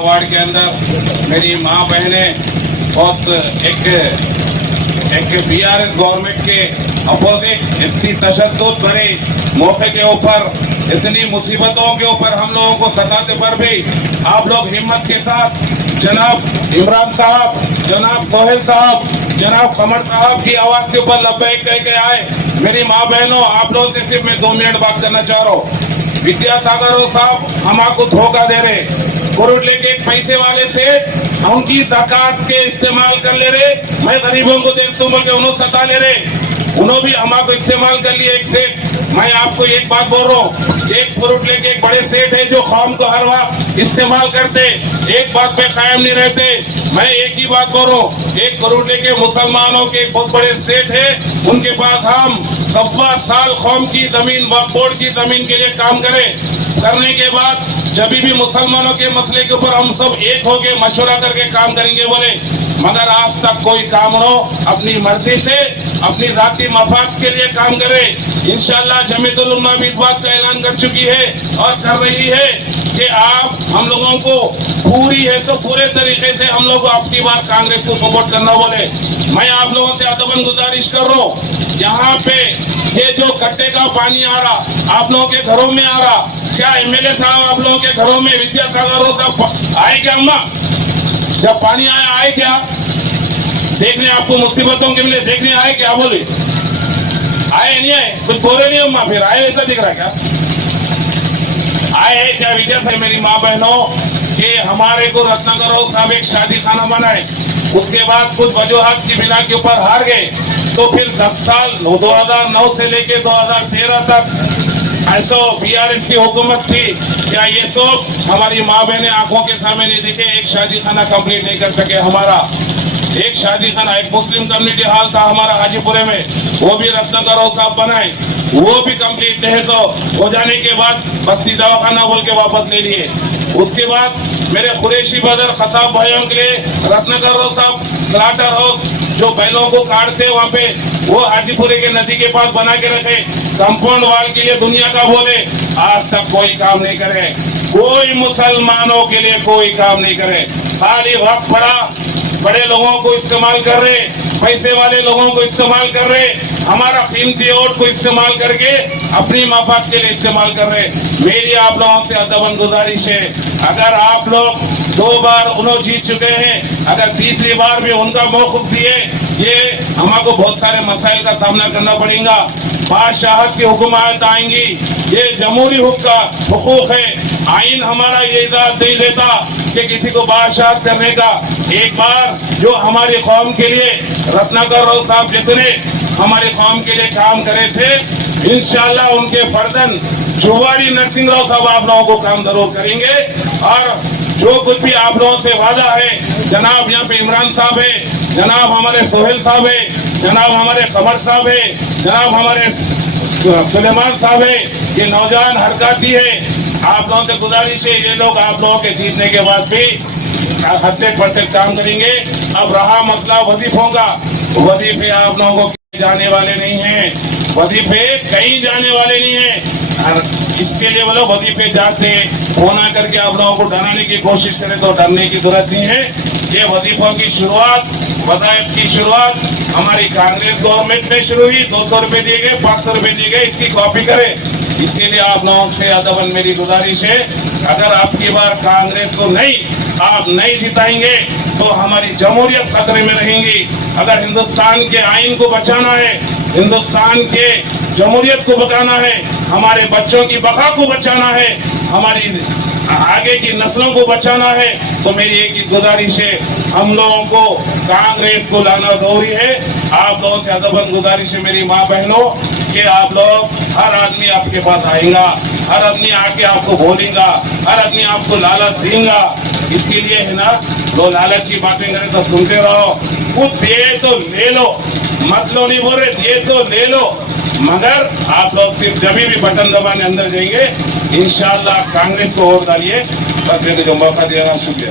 Ward के अंदर मेरी माँ बहनें बहुत एक बीआरएस गवर्नमेंट के अपोजिट इतनी तशद्दुद भरे मौके के ऊपर, इतनी मुसीबतों के ऊपर हम लोगों को सताते पर भी आप लोग हिम्मत के साथ जनाब इमरान साहब, जनाब सोहेल साहब, जनाब कमर साहब की आवाज के ऊपर लब्बैक कह के आए। मेरी माँ बहनों, आप लोग से सिर्फ मैं 2 मिनट बात करना चाह रहा हूँ। विद्यासागर साहब हमको धोखा दे रहे, कुरुट लेके एक पैसे वाले से उनकी ज़कात के इस्तेमाल कर ले रहे। मैं गरीबों को देखता हूँ कि उन्होंने सता ले रहे, उन्होंने भी हमको इस्तेमाल कर लिया एक सेठ। मैं आपको एक बात बोल रहा हूँ, एक कुरुट लेके एक बड़े सेठ है जो कौम को हर वक्त इस्तेमाल करते, एक बात पे कायम नहीं रहते। मैं एक ही बात बोल रहा हूँ, एक कुरुट लेके मुसलमानों के बहुत बड़े सेठ है, उनके पास हम 1 साल कौम की जमीन, वक्फ बोर्ड की जमीन के लिए काम करने के बाद जब भी मुसलमानों के मसले के ऊपर हम सब एक होके मशवरा करके काम करेंगे बोले, मगर आज तक कोई काम नो अपनी मर्जी से अपनी जाती मफाद के लिए काम करे। इंशाअल्लाह जमीयतुल उलमा भी इस बात का ऐलान कर चुकी है और कर रही है कि आप हम लोगों को पूरी है तो पूरे तरीके से हम लोग अपनी बात कांग्रेस को सपोर्ट करना बोले। मैं आप लोगों से अदबन गुजारिश कर रहा हूँ, यहाँ पे ये जो कट्टे का पानी आ रहा आप लोगों के घरों में आ रहा, क्या एमएलए साहब आप लोगों के घरों में विद्यासागर साहब आए क्या? अम्मा जब पानी आया आए क्या देखने? आपको मुसीबतों के मिले देखने आए क्या? बोले आए नहीं आए? कुछ बोले नहीं अम्मा, फिर आए ऐसा दिख रहा क्या? आए क्या विद्यासागर? मेरी माँ बहनों के हमारे को रत्नाकर साहब एक शादी खाना बनाए, उसके बाद कुछ वजूहत की बिना के ऊपर हार गए, तो फिर 10 साल 2009 से लेके 2013 तक ऐसा बीआरएस की हुकूमत थी। क्या ये सब हमारी माँ बहने आंखों के सामने नहीं दिखे? एक शादी खाना कंप्लीट नहीं कर सके हमारा, एक शादी खाना, एक मुस्लिम कम्युनिटी हॉल था हमारा हाजीपुरे में, वो भी रत्नाकर साहब बनाए, वो भी कंप्लीट नहीं तो हो जाने के बाद बस्ती दवाखाना बोल के वापस ले लिए। उसके बाद मेरे कुरैशी बदर खताब भाइयों के लिए रत्नाकर साहब स्लाटर हाउस जो बैलों को काटते वहाँ पे वो हाजीपुरे के नदी के पास बना के रखे, कंपाउंड वाल के लिए दुनिया का बोले, आज तक कोई काम नहीं करे, कोई मुसलमानों के लिए कोई काम नहीं करे। खाली वक्त पड़ा बड़े लोगों को इस्तेमाल कर रहे, पैसे वाले लोगों को इस्तेमाल कर रहे, हमारा कीमती वोट को इस्तेमाल करके अपनी मफाद के लिए इस्तेमाल कर रहे। मेरी आप लोगों से अदबन गुजारिश है, अगर आप लोग 2 बार उन्होंने जीत चुके हैं, अगर तीसरी बार भी उनका मौक़िफ़ दिए, ये हमको बहुत सारे मसाइल का सामना करना पड़ेगा। बादशाहत की हुकूमत आएंगी, ये जमहूरी हुकूक है, आइन हमारा ये इजाज़त नहीं देता कि किसी को बादशाहत करने का। एक बार जो हमारी कौम के लिए रत्नाकर साहब जितने हमारी कौम के लिए काम करे थे, इंशाअल्लाह उनके फर्जन जुवारी नरसिंह राव साहब आप लोगों को काम जरूर करेंगे। और जो कुछ भी आप लोगों से वादा है, जनाब यहाँ पे इमरान साहब है, जनाब हमारे सोहेल साहब है, जनाब हमारे कमर साहब है, जनाब हमारे सुलेमान साहब है, ये नौजवान हरकती है, आप लोगों से गुजारिश है ये लोग आप लोगों के जीतने के बाद भी 100% काम करेंगे। अब रहा मसला वजीफों का, वजीफे आप लोगों को जाने वाले नहीं हैं, वजीफे कहीं जाने वाले नहीं हैं। इसके लिए वो लोग वजीफे जाते होना करके आप लोगों को डराने की कोशिश करें तो डरने की जरूरत नहीं है। ये वजीफों की शुरुआत, वज़ाइफ की शुरुआत हमारी कांग्रेस गवर्नमेंट में शुरू हुई, 200 रुपए दिए गए, 500 रुपए दिए गए, इसकी कॉपी करें। इसके लिए आप लोगों से अदबन मेरी गुजारिश है, अगर आपकी बार कांग्रेस को आप नहीं जिताएंगे तो हमारी जमहूरियत खतरे में रहेंगी। अगर हिंदुस्तान के आइन को बचाना है, हिंदुस्तान के जमहूरियत को बचाना है, हमारे बच्चों की बका को बचाना है, हमारी आगे की नस्लों को बचाना है, तो मेरी एक ही गुजारिश है, हम लोगों को कांग्रेस को लाना जरूरी है। आप लोगों से अदबन गुजारिश है मेरी माँ बहनों कि आप लोग, हर आदमी आपके पास आएगा, हर आदमी आके आपको बोलेगा, हर आदमी आपको लालच देगा। इसके लिए है ना, लोग लालच की बातें करें तो सुनते रहो, कुछ दे तो ले लो, मत लो नहीं बोल रहे, दे तो ले लो, मगर आप लोग सिर्फ जब भी बटन दबाने अंदर जाएंगे, इंशाअल्लाह कांग्रेस को वोट डालिए। बस जो मौका दिया, शुक्रिया।